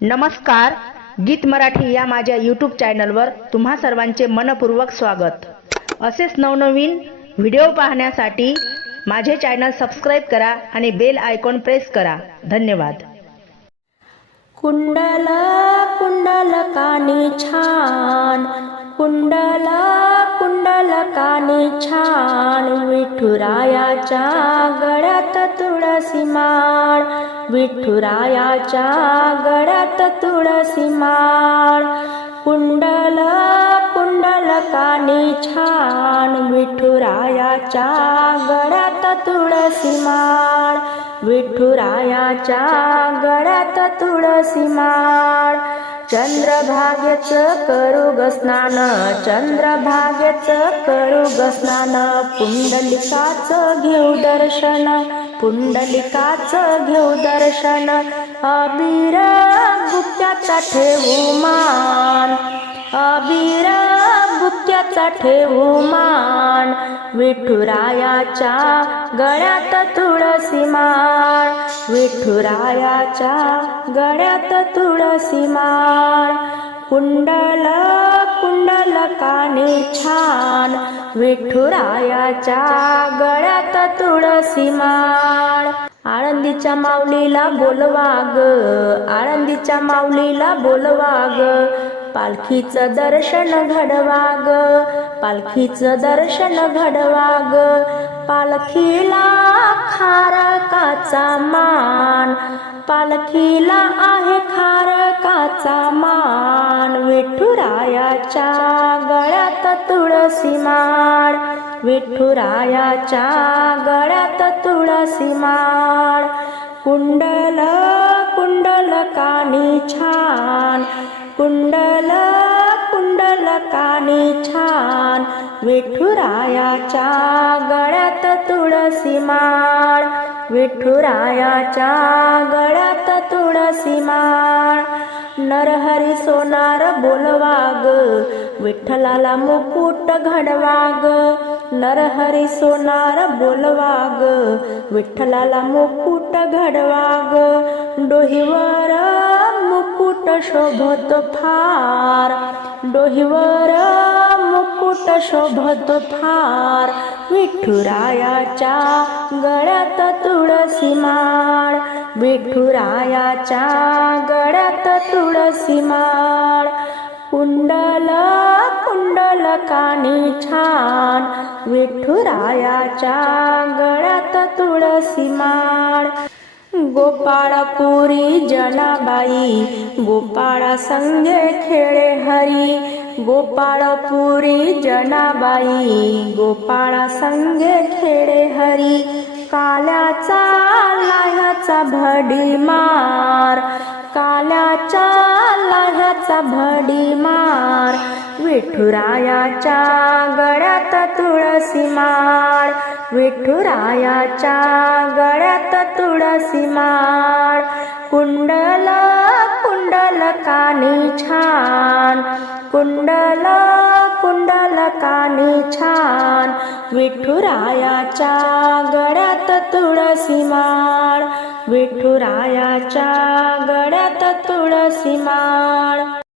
नमस्कार गीत मराठी या माझ्या यूट्यूब चॅनलवर तुम्हा सर्वांचे मनपूर्वक स्वागत. असेच नवनवीन व्हिडिओ पाहण्यासाठी माझे चॅनल सबस्क्राईब करा आणि बेल आयकॉन प्रेस करा. धन्यवाद. कुंडल कुंडल कानी छान कुंडल कुंडल कानी छान विठुरायाच्या गळ्यात तुळसी माळ विठुरायाच्या गळ्यात तुळसी माळ. कुंडल कुंडल कानी छान विठुरायाच्या गळ्यात तुळसी माळ. विठुरायाच्या गळ्यात तुळसी माळ. चंद्रभागेच करू ग स्नान चंद्रभागेच करू ग स्नान. पुंडलिकाच घेऊ दर्शन. पुंडलिकाच घेऊ दर्शन. अबीर बुक्याचा ठेवू मान. अबीर बुक्याचा ठेवू मान. विठुरायाच्या गळ्यात तुळसी माळ विठुरायाच्या गळ्यात तुळसी माळ कुंडल कुंडल कानी छान. विठुरायाच्या गळ्यात तुळसी माळ. आळंदीच्या माऊलीला बोलवा ग आळंदीच्या माऊलीला बोलवा ग पालखीचं दर्शन घडवा ग पालखीचं दर्शन घडवा ग पालखीला खारकाचा मान. पालखीला आहे खारकाचा मान. विठुरायाच्या गळ्यात तुळसी माळ. विठुरायाच्या गळ्यात तुळसी माळ. कुंडल कुंडल कानी छान. कुंडल कुंडल कानी छान. विठुरायाच्या गळ्यात तुळसी माळ. विठुरायाच्या गळ्यात तुळसी माळ. नरहरी सोनार बोलवाग विठ्ठलाला मुकुट घडवाग. नरहरी सोनार बोलवाग विठ्ठलाला मुकुट घडवाग. डोहिवर डोहीवर मुकुट शोभत फार डोहीवर मुकुट शोभत फार विठुरायाच्या गळ्यात तुळसी माळ. विठुरायाच्या गळ्यात तुळसी माळ. कुंडल कुंडल कानी छान. विठुरायाच्या गळ्यात तुळसी माळ. गोपाळपुरी जनाबाई गोपाळा संगे खेळे हरी. गोपाळपुरी जनाबाई गोपाळा संगे खेळे हरी काल्याचा लाह्याचा भडी मार काल्याच्या लाह्याचा भडी मार विठुरायाच्या गळ्यात तुळसी माळ विठुरायाच्या गळ्यात तुळसी माळ कुंडल कुंडल कानी छान कुंडल कुंडल कानी छान. विठुरायाच्या गळ्यात तुळसी माळ. विठुरायाच्या गळ्यात तुळसी माळ.